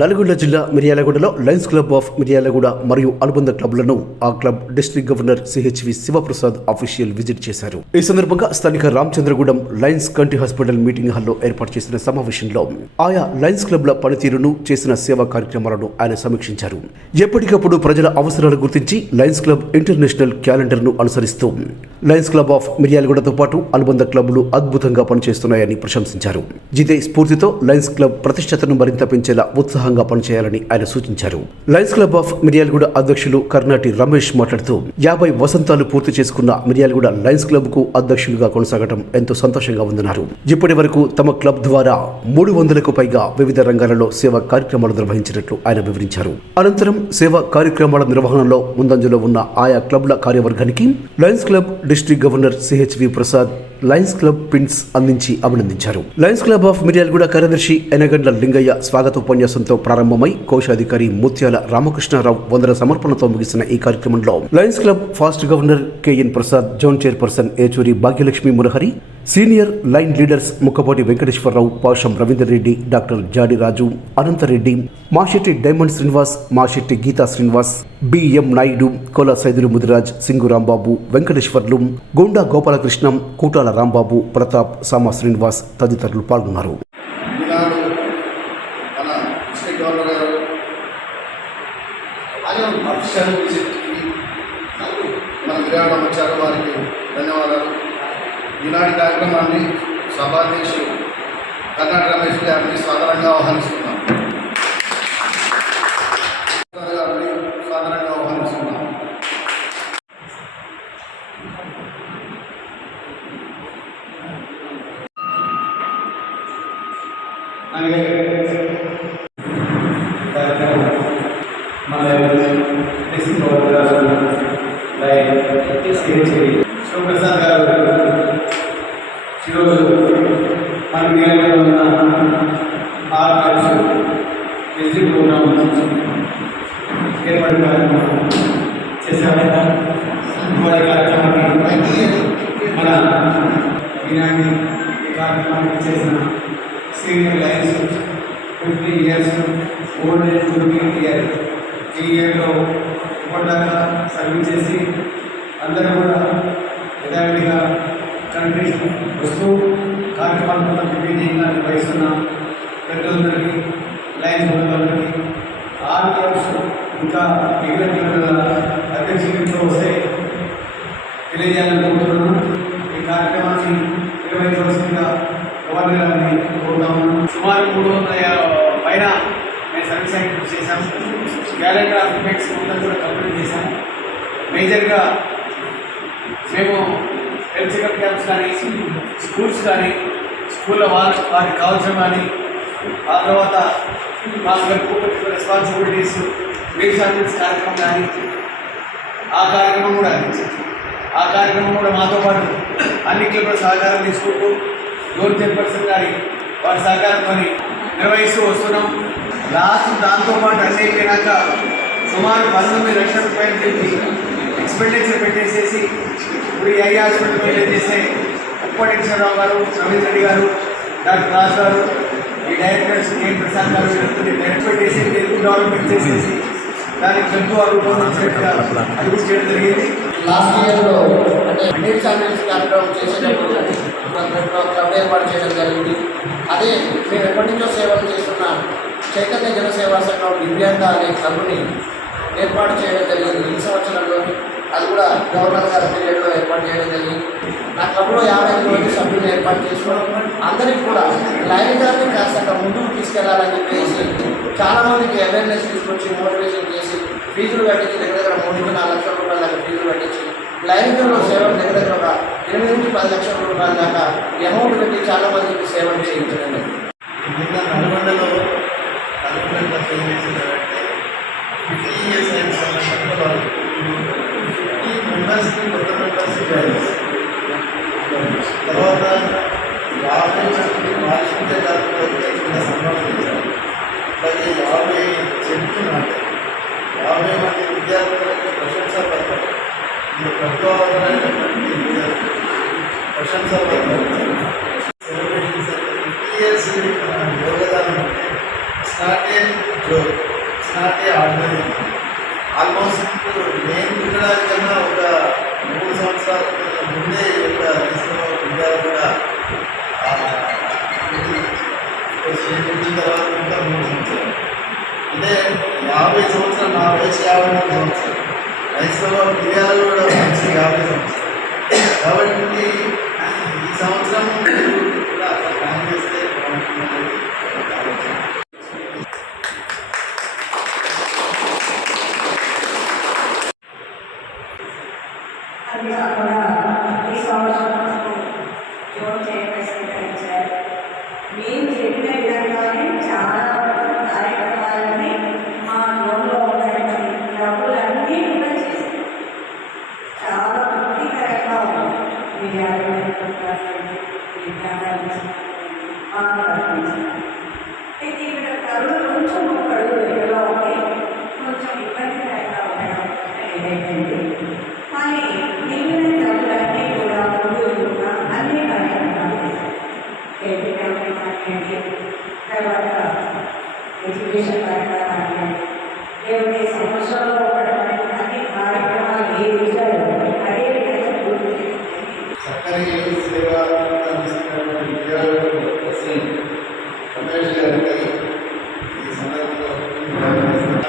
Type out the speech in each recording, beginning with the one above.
నల్గొండ జిల్లా మిర్యాలగూడలో Lions club of Miryalaguda మరియు అనుబంధ క్లబ్లను ఆ club district governor CH V Sivaprasad official visit చేశారు. ఈ సందర్భంగా స్థానిక రామచంద్రగూడెం లయన్స్ కంటి హాస్పిటల్ మీటింగ్ హాల్లో ఏర్పాటు చేసిన సమావేశంలో ఆయా లయన్స్ క్లబ్ల పనితీరును చేసిన సేవా కార్యక్రమాలను ఆయన సమీక్షించారు. ఎప్పటికప్పుడు ప్రజల అవసరాలు గుర్తించి లయన్స్ క్లబ్ ఇంటర్నేషనల్ క్యాలెండర్ను అనుసరిస్తూ లయన్స్ క్లబ్ ఆఫ్ మిర్యాలగూడతో పాటు అనుబంధ క్లబ్లు అద్భుతంగా పనిచేస్తున్నాయని ప్రశంసించారు. ఇదే స్ఫూర్తితో లయన్స్ క్లబ్ ప్రతిష్టతను మరింత పెంచేలా ఉత్సాహంగా పనిచేయాలని ఆయన సూచించారు. లయన్స్ క్లబ్ ఆఫ్ మిర్యాలగూడ అధ్యక్షులు కర్ణాటి రమేష్ మాట్లాడుతూ యాభై వసంతాలు పూర్తి చేసుకున్న మిర్యాలగూడ లయన్స్ క్లబ్కు అధ్యక్షులుగా కొనసాగడం ఎంతో సంతోషంగా ఉందన్నారు. ఇప్పటి వరకు తమ క్లబ్ ద్వారా మూడు వందలకు పైగా వివిధ రంగాలలో సేవా కార్యక్రమాలు నిర్వహించినట్లు ఆయన వివరించారు. అనంతరం సేవా కార్యక్రమాల నిర్వహణలో ముందంజలో ఉన్న ఆయా క్లబ్ల కార్యవర్గానికి lions club district governor CH V Prasad lions club pins అందించి అభినందించారు. లయన్స్ క్లబ్ ఆఫ్ మిర్యాలగూడ కార్యదర్శి ఎనగండ్ల లింగయ్య స్వాగత ఉపన్యాసంతో ప్రారంభమై కోశాధికారి ముత్యాల రామకృష్ణారావు వందల సమర్పణతో ముగిసిన ఈ కార్యక్రమంలో lions club past governor K N Prasad zone chairperson Yechuri Bhagyalakshmi Murahari senior line leaders Mukkapoti Venkateswararao Pasham Ravinder Reddy doctor Jadiraju Anantareddy Mashetti diamond Srinivas Mashetti Geetha Srinivas B M Naidu Kola Saidulu Mudiraj Singu Rambabu Venkateswarlu Gonda Gopalakrishnam Kootala Rambabu Pratap Sama Srinivas తదితరులు పాల్గొన్నారు ఈనాడు మన district governor గారు అలాగే official విజిట్కి మన విరాళం వచ్చారు వారికి ధన్యవాదాలు ఈనాటి కార్యక్రమాన్ని సభాధ్యక్షులు కర్ణాటక రమేష్ గారిని సాధారణంగా ఆహ్వానిస్తున్నాం. గారిని సాధారణంగా ఆహ్వానిస్తున్నాం డిస్ట్రిక్ట్ శివప్రసాద్ గారు ఈరోజు మన నియోజకవర్గంలో ఉన్న ఆర్ట్స్ డిస్ట్రిక్ట్ ప్రోగ్రామ్ ఏర్పాటు కార్యక్రమం చేశారు మన కార్యక్రమాన్ని మన ఈనాటి ఈ చేసిన senior lions fifty years old age fifty year. ఈ ఇయర్లో ఇప్పటిదాకా సర్వీస్ చేసి అందరూ కూడా యథావిధిగా కంట్రీ వస్తూ కార్యక్రమాలను విభిన్నంగా నిర్వహిస్తున్న పెద్దలందరికీ లైన్స్ బృందాలందరికీ ఆల్ ఇంకా మిగిలిన అధ్యక్షులతో వస్తే తెలియజేయాలనుకుంటున్నాను. ఈ కార్యక్రమాన్ని నిర్వహించవలసిందిగా గవర్నర్ని కోరుతాము. సుమారు మూడు వందల పైన మేము సర్వీస్ యాక్టివ్ చేశాం క్యారెక్టర్ ఆఫ్ మొత్తం కూడా కంప్లీట్ చేశాం మేజర్గా మేము హెల్త్ చెకప్ క్యాంప్స్ కానీ స్కూల్స్ కానీ స్కూల్లో వారి వారికి కావాల్సిన కానీ ఆ తర్వాత మాకు రెస్పాన్సిబిలిటీస్ మీల్ సర్వీస్ కార్యక్రమం కానీ ఆ కార్యక్రమం కూడా ఆ కార్యక్రమం కూడా మాతో పాటు అన్ని క్లబ్ల సహకారం తీసుకుంటూ జోన్ చైర్పర్సన్ గారి వారి సహకారంతో నిర్వహిస్తూ వస్తున్నాం. లాస్ట్ దాంతోపాటు అన్నీ అయిపోయినాక సుమారు పంతొమ్మిది లక్షల రూపాయలు పెట్టి ఎక్స్పెండిచర్ పెట్టేసేసి ఇప్పుడు ఐ హాస్పిటల్ మెయింటైన్ చేసే ఉప్పటేశ్వరరావు గారు రవీంద్ర రెడ్డి గారు డాక్టర్ రాజు గారు ఈ డైరెక్టర్స్ కే ప్రసాద్ గారు వీళ్ళందరినీ డైరెక్ట్ పెట్టేసి డెవలప్మెంట్ చేసేసి దానికి జంతువు రూపొందించినట్టుగా అభివృద్ధి చేయడం జరిగింది. లాస్ట్ ఇయర్లో అంటే నీట్ ఛానల్స్ కార్యక్రమం చేసేటప్పుడు క్లబ్ ఏర్పాటు చేయడం జరిగింది. అదే మేము ఎప్పటి నుంచో సేవలు చేస్తున్న చైతన్య జనసేవా సంఘం దివ్యాంగ అనే క్లబ్ని ఏర్పాటు చేయడం జరిగింది. ఈ సంవత్సరంలో అది కూడా గవర్నర్ గారి పీరియడ్లో ఏర్పాటు చేయడం జరిగింది. నా క్లబ్లో యాభై ఐదు మంది సభ్యులు ఏర్పాటు చేసుకోవడం అందరికీ కూడా లైంగికాన్ని కాస్త ముందుకు తీసుకెళ్ళాలని చెప్పేసి చాలా మందికి అవేర్నెస్ తీసుకొచ్చి మోటివేషన్ చేసి ఫీజులు కట్టించి దగ్గర దగ్గర మూడు నుంచి నాలుగు లక్షల రూపాయల దాకా ఫీజులు కట్టించి లైంగికంలో సేవలు దగ్గర దగ్గర ఒక ఎనిమిది నుంచి పది లక్షల రూపాయల దాకా అమౌంట్ పెట్టి చాలా మందికి సేవలు చేయించడం నిన్న నల్గొండలో నల్గొండ చేసినారంటే ఫిఫ్టీ ఇయర్స్ అయిన సందర్భంలో ఫిఫ్టీ మెంబర్స్కి కొత్త మెంబర్స్ తర్వాత యాభై మంది పారిశుద్ధ్య కార్మికులకి చిన్న సంబంధం చేశారు అలాగే యాభై చెట్లు నాటారు యాభై మంది విద్యార్థులకి ప్రశంసా పత్రం ఈ ప్రభుత్వమైనటువంటి విద్యార్థులు ప్రశంసా పత్రం సెలబ్రేషన్స్ అంటే స్టార్ట్ ఇప్పుడు స్నాటే ఆర్డినరీ ఆల్మోస్ట్ నేను పుట్టడానికన్నా ఒక మూడు సంవత్సరాల ముందే ఈ యొక్క దేశంలో కూడా పుట్టిన తర్వాత ఇంకా మూడు సంవత్సరాలు అంటే యాభై సంవత్సరాలు నా వయసు యాభై మూడు సంవత్సరాలు వయసులో కూడా మంచి యాభై సంవత్సరాలు కాబట్టి ఈ సంవత్సరం మీరు కూడా అట్లా ప్లాన్ చేస్తే బాగుంటుందని ఒక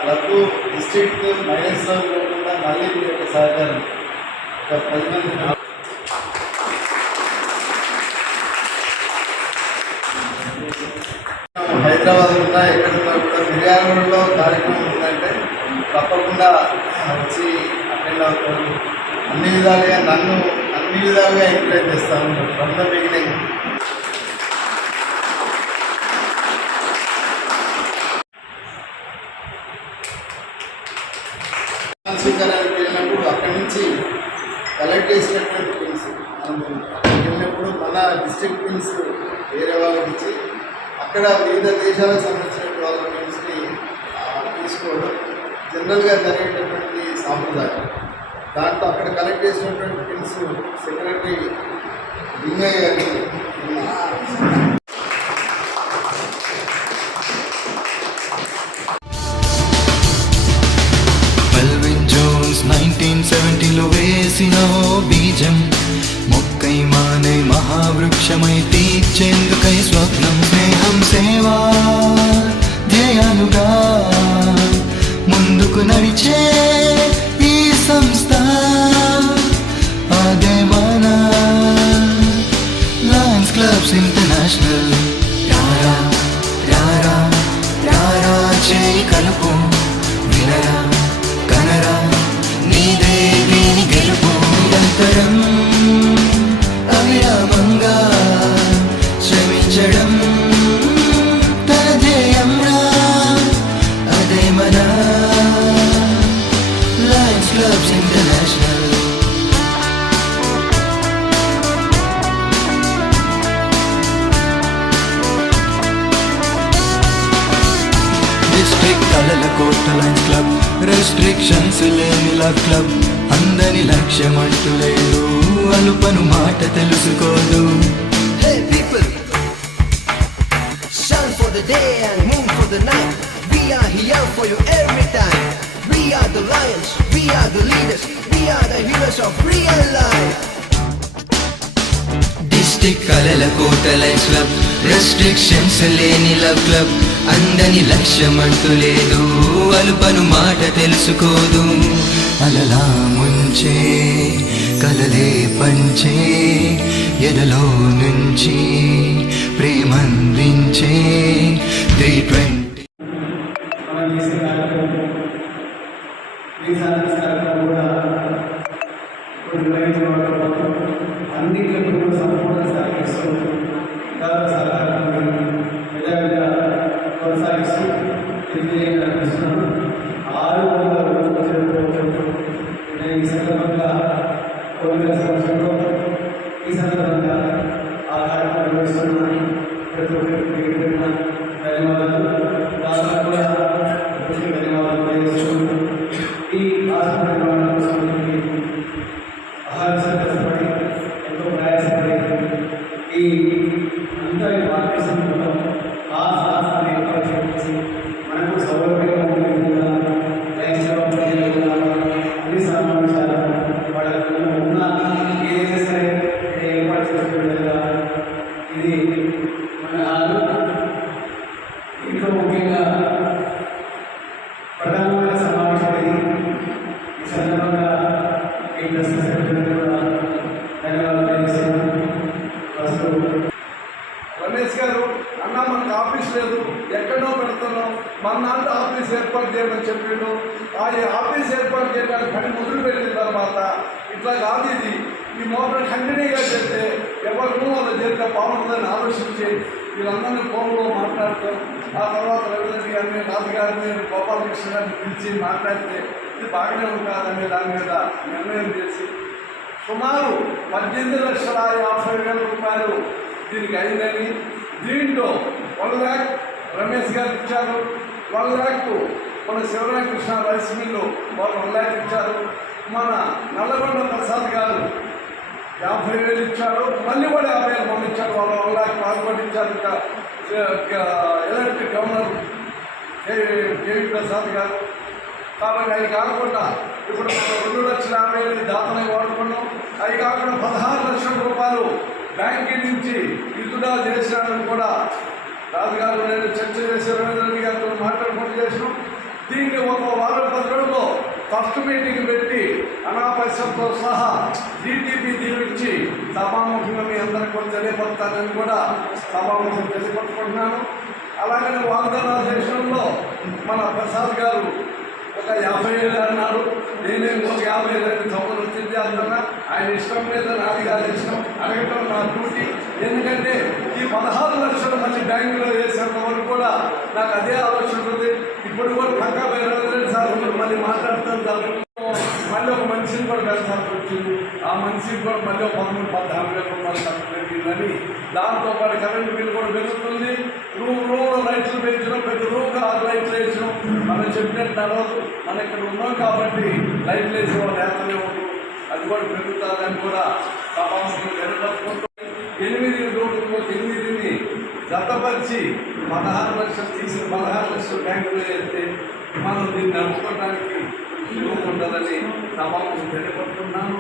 సందర్భంగా డిస్ట్రిక్ట్ మైనస్లో కాకుండా మళ్ళీ మీ యొక్క సహకారం. ఒక పది మంది హైదరాబాద్ ఉన్నా ఎక్కడున్నా కూడా మిర్యాలలో కార్యక్రమం ఉందంటే తప్పకుండా వచ్చి అటెండ్ అవుతారు. అన్ని విధాలుగా నన్ను అన్ని విధాలుగా ఎంకరేజ్ చేస్తాను. ఫ్రమ్ ద బిగినింగ్ స్వీకారానికి వెళ్ళినప్పుడు అక్కడి నుంచి కలెక్ట్ చేసినటువంటి పిన్స్ అక్కడికి వెళ్ళినప్పుడు మన డిస్ట్రిక్ట్ పిన్స్ వేరే వాళ్ళకి ఇచ్చి అక్కడ వివిధ దేశాలకు సంబంధించిన వాళ్ళ పిన్స్ని తీసుకోవడం జనరల్గా జరిగేటటువంటి సాంప్రదాయం. దాంట్లో అక్కడ కలెక్ట్ చేసినటువంటి పిన్స్ సెక్రటరీ లింగయ్య గారి వేసినో బీజం. మొక్కై మానే మహావృక్షమై తీర్చేందుకై స్వప్నం స్నేహం సేవా ధ్యేయాలుగా ముందుకు నడిచే ఈ సంస్థ. అదే మన లయన్స్ క్లబ్స్ ఇంటర్నేషనల్ రారా రారా రారా చేయి కలుపు. రెస్ట్రిక్షన్స్ లేని క్లబ్ అందరి లక్ష్యం అంటూ లేదు. అలుపను మాట తెలుసుకోదు. డిస్టిక్ కలల కోటల క్లబ్. రెస్ట్రిక్షన్స్ లేని లవ్ క్లబ్ అందని లక్ష్యం అంటూ లేదు. అలుపను మాట తెలుసుకోదు. అలలా ముంచే కలలే పంచే ఎదలో నుంచి ప్రేమందించే. త్రీ ట్వంటీ మనం చేసే కార్యక్రమం ఈ సర్వీస్ కార్యక్రమం కూడా ఇప్పుడు నిర్వహించడంతో పాటు అన్ని క్లబ్లు సంపూర్ణ సహకరిస్తూ దాదాపు సహకారం యథావిధిగా కొనసాగిస్తూ తిరిగి నడిపిస్తున్నాను ఆరు వందల రోజులు జరుపుకోవచ్చు నేను ఈ సందర్భంగా కోవిద సంవత్సరంలో ఈ సందర్భంగా తర్వాత ఇట్లా కాదు ఇది ఈ మోటార్ కంటిన్యూగా చేస్తే ఎవరికో వాళ్ళు చేస్తే బాగుంటుందని ఆలోచించి వీళ్ళందరినీ ఫోన్లో మాట్లాడితే ఆ తర్వాత రవీంద్ర గారిని రాజు గారిని గోపాలకృష్ణ గారిని పిలిచి మాట్లాడితే ఇది బాగానే ఉంటుందనే దాని మీద నిర్ణయం చేసి సుమారు పద్దెనిమిది లక్షల యాభై వేల రూపాయలు దీనికి అయిందని దీంట్లో వన్ ల్యాక్ రమేష్ గారు ఇచ్చారు వన్ ల్యాక్ మన శివరామకృష్ణ రైస్ మిల్లు వాళ్ళు వన్ ల్యాక్ ఇచ్చారు. మన నల్లగొండ ప్రసాద్ గారు యాభై వేలు ఇచ్చారు. మళ్ళీ కూడా యాభై వేలు పంపించారు. వాళ్ళ వల్ల పాల్పడించారు ఇంకా electric governor KV Prasad garu. కాబట్టి అవి కాకుండా ఇప్పుడు రెండు లక్షల యాభై వేలు దాతనై వాడుకున్నాం. అవి కాకుండా పదహారు లక్షల రూపాయలు బ్యాంకింగ్ నుంచి విత్డ్రా చేసినాడని కూడా రాజుగారు నేను చర్చ చేసి రవీంద్ర రెడ్డి గారితో మాట్లాడుకుంటూ చేసినాం. దీన్ని ఒక వారం పది రోజుల్లో ఫస్ట్ మీటింగ్ పెట్టి అనాపైసంతో సహా జీటీపీ దీవించి సభాముఖంగా మీ అందరికీ కూడా తెలియపడతానని కూడా సభాముఖం తెలియపరుచుకుంటున్నాను. అలాగే వాగ్దానాల దేశంలో మన ప్రసాద్ గారు ఒక యాభై ఏళ్ళు అన్నారు. నేనే ఒక యాభై ఏళ్ళు తొమ్మిది వచ్చింది అంటున్నా ఆయన ఇష్టం మీద నాది కాదు ఇష్టం. అడగటం నా డ్యూటీ. ఎందుకంటే ఈ పదహారు లక్షల మంది బ్యాంకులో వేసేంత వరకు కూడా నాకు అదే ఆలోచన ఉంది ఇప్పుడు కూడా పక్కా పోయిన సార్ మళ్ళీ మాట్లాడుతాను సార్ మళ్ళీ ఒక మనిషిని కూడా వెళ్తాల్సి వచ్చింది. ఆ మనిషికి కూడా మళ్ళీ ఒక పదమూడు పద్నాలుగు వేల రూపాయలు ఖర్చు పెట్టిందని దాంతో పాటు కరెంటు బిల్లు కూడా పెరుగుతుంది. రూమ్ రూమ్లో లైట్లు పెంచడం ప్రతి రూమ్కి ఆరు లైట్లు వేసినాం. మనం చెప్పినట్టు నడవదు మనం ఇక్కడ ఉన్నాం కాబట్టి లైట్లు వేసి వాళ్ళు వేస్తూనే ఉంటుంది అది కూడా పెరుగుతుందని కూడా సభాముఖం తెలియపరుచుకుంటూ ఎనిమిది రోజులు ఎనిమిదిని జతపరిచి పదహారు లక్షలు తీసి పదహారు లక్షలు బ్యాంకులో వేస్తే మనం దీన్ని నడుపుకోవడానికి సులువు ఉంటుందని సభాముఖం తెలియపడుతున్నాను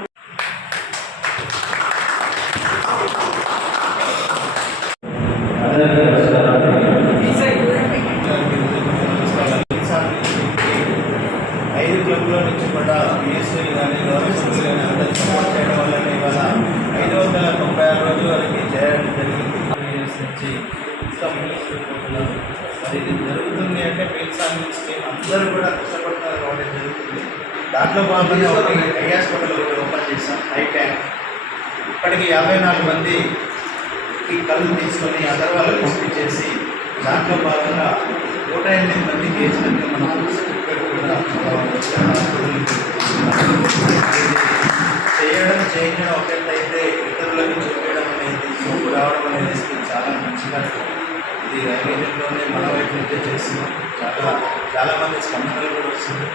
ఐదు క్లబ్ల నుంచి కూడా బిఎస్ఎల్ కానీ గవర్నమెంట్ కానీ అందరూ సపోర్ట్ చేయడం వల్లనే ఇవాళ ఐదు వందల తొంభై ఆరు రోజుల వరకు చేయడం జరిగింది ఇయర్స్ నుంచి ఇంకా ముందుకు మరి ఇది జరుగుతుంది అంటే మెయిన్ సాంగ్ స్కీమ్ అందరూ కూడా కష్టపడుతున్నారు కాబట్టి జరుగుతుంది. దాంట్లో భాగంగా ఒకటి ఐ హాస్పిటల్ ఒకటి ఓపెన్ చేస్తాం హై ట్యాంక్. ఇప్పటికి యాభై నాలుగు మంది ఈ కళ్ళు తీసుకొని అదర్ వాళ్ళకి పంపించేసి దాంట్లో భాగంగా నూట ఎనిమిది మంది చేసినట్టు మనం చేయడం చేయించడం ఒకటైతే ఇతరులకు చెప్పడం అనేది రావడం అనేది చాలా మంచిగా ఇది రైల్వేలోనే మన వైపు నుంచే చేస్తున్నాం. చాలా చాలామంది స్పందనలు కూడా వస్తుంది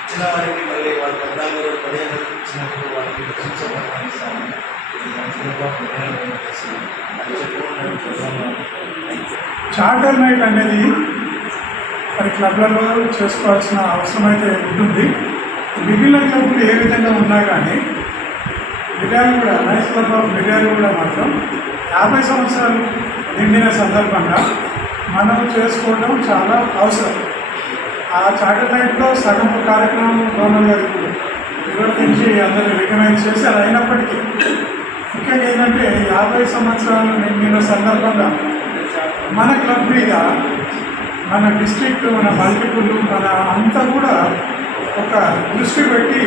ఇచ్చిన వారికి మళ్ళీ వాళ్ళ పద్నాలుగు రోజులు పదిహేను ఇచ్చినప్పుడు వాళ్ళకి శిక్షణ ఇస్తాము ఇది మంచిగా చార్టర్ నైట్ అనేది మరి క్లబ్లలో చేసుకోవాల్సిన అవసరం అయితే ఉంటుంది. మిగిలిన క్లబ్లు ఏ విధంగా ఉన్నా కానీ మిర్యాలు కూడా నైస్ క్లబ్ ఆఫ్ మిర్యాలు కూడా మాత్రం యాభై సంవత్సరాలు నిండిన సందర్భంగా మనం చేసుకోవడం చాలా అవసరం. ఆ చార్టర్ నైట్లో సగం కార్యక్రమం గవర్నర్ గారికి నిర్వర్తించి అందరూ రికమెండ్ చేసి అది అయినప్పటికీ ముఖ్యంగా ఏంటంటే యాభై సంవత్సరాలు నిండిన సందర్భంగా మన క్లబ్ మీద మన డిస్ట్రిక్ట్ మన మల్టిపుల్ మన అంతా కూడా ఒక దృష్టి పెట్టి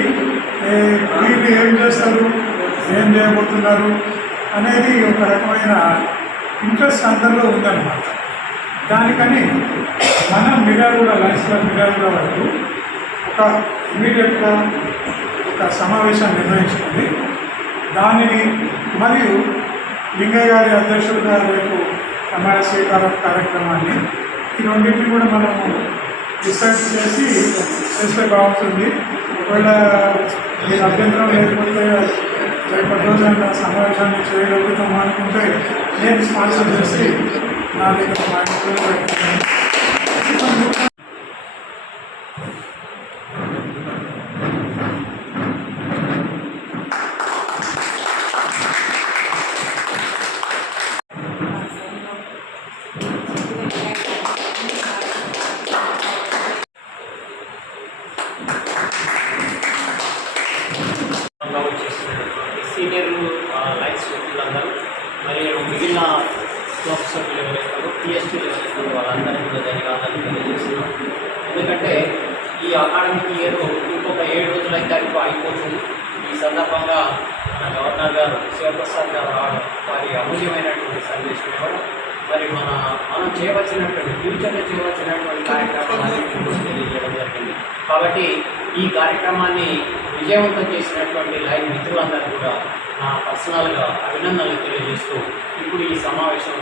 వీళ్ళు ఏం చేస్తారు ఏం చేయబోతున్నారు అనేది ఒక రకమైన ఇంట్రెస్ట్ అందరిలో ఉందన్నమాట. దానికని మనం మిర్యాలగూడ లైఫ్లో క్లబ్ మిర్యాలగూడ వరకు ఒక ఇమీడియట్గా ఒక సమావేశం నిర్వహించుకుంది దానిని మరియు లింగయ్య గారి అధ్యక్షుడిగా రేపు ప్రమాణ స్వీకారం కార్యక్రమాన్ని ఈ రెండింటిని కూడా మనము డిసైడ్ చేసి చేస్తే బాగుంటుంది. ఒకవేళ అభ్యంతరం లేకపోతే రేపటి రోజున సమావేశాన్ని చేయగలుగుతాం అనుకుంటే నేను స్పాన్సర్ చేసి నా దగ్గర మా ఇంట్లో పెట్టుకున్నాను. డెవలప్ చేస్తున్నాం చేసినటువంటి సీనియర్ లైన్స్ వ్యక్తులందరూ మరియు మిగిలిన క్లబ్ సభ్యులు ఎవరైతే పిఎస్టీలు ఎవరైతే వాళ్ళందరికీ కూడా ధన్యవాదాలు తెలియజేస్తున్నాం ఎందుకంటే ఈ అకాడమిక్ ఇయర్ ఇంకొక ఏడు రోజులైతే అయిపో అయిపోతుంది ఈ సందర్భంగా మన గవర్నర్ గారు శివప్రసాద్ గారు రావడం వారి అమూల్యమైనటువంటి సందేశం ఇవ్వడం మరి మన మనం చేయవలసినటువంటి ఫ్యూచర్లో చేయవలసినటువంటి కార్యక్రమాలన్నింటినీ తెలియజేయడం జరిగింది. కాబట్టి ఈ కార్యక్రమాన్ని విజయవంతం చేసినటువంటి లైవ్ మిత్రులందరూ కూడా నా పర్సనల్గా అభినందనలు తెలియజేస్తూ ఇప్పుడు ఈ సమావేశం